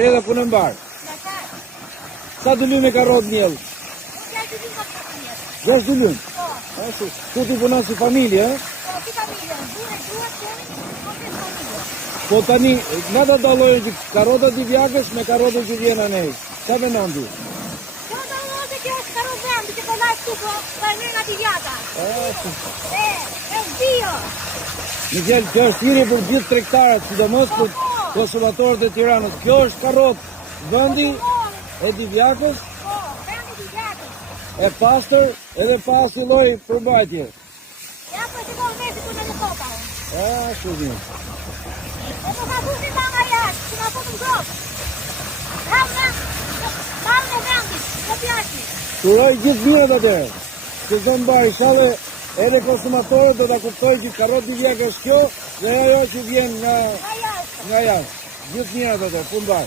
Edhe punë mbar. Sa dëlyme ka rrodh njëll? 6 dëlyme. Po. Tu ti punon si familje, eh? Po, si familje. Burë, gruas, familje. Po tani, nga do dallojnë që karota t'i vjakës me karota që vjen anej? Sa menon ti? Kjo dallojnë që është karot vendi, që po lajtë tu, po e mirë nga t'i vjaka. E bio. Në gjellë, kjo është thirrje për gjithë tregtarët, sidomos për konsumatorët e Tiranës. Kjo është karot vendi e divjakës, Po, vendi divjakës. e pastër edhe pa asnjë lloj përmbajtje. Ja, po që kohë mesi ku në në topa. Shumë mirë. E po ka bushi ta nga jashtë, që nga fotë në grobë. Balë në vendi, në pjashti. Uroj gjithë mirët atëherë. Që zonë mbar, inshallah edhe konsumatorët do ta kuptojnë që karrot divjak është kjo dhe ajo që vjen nga jashtë. Gjithë mirët atëherë, punë mbar.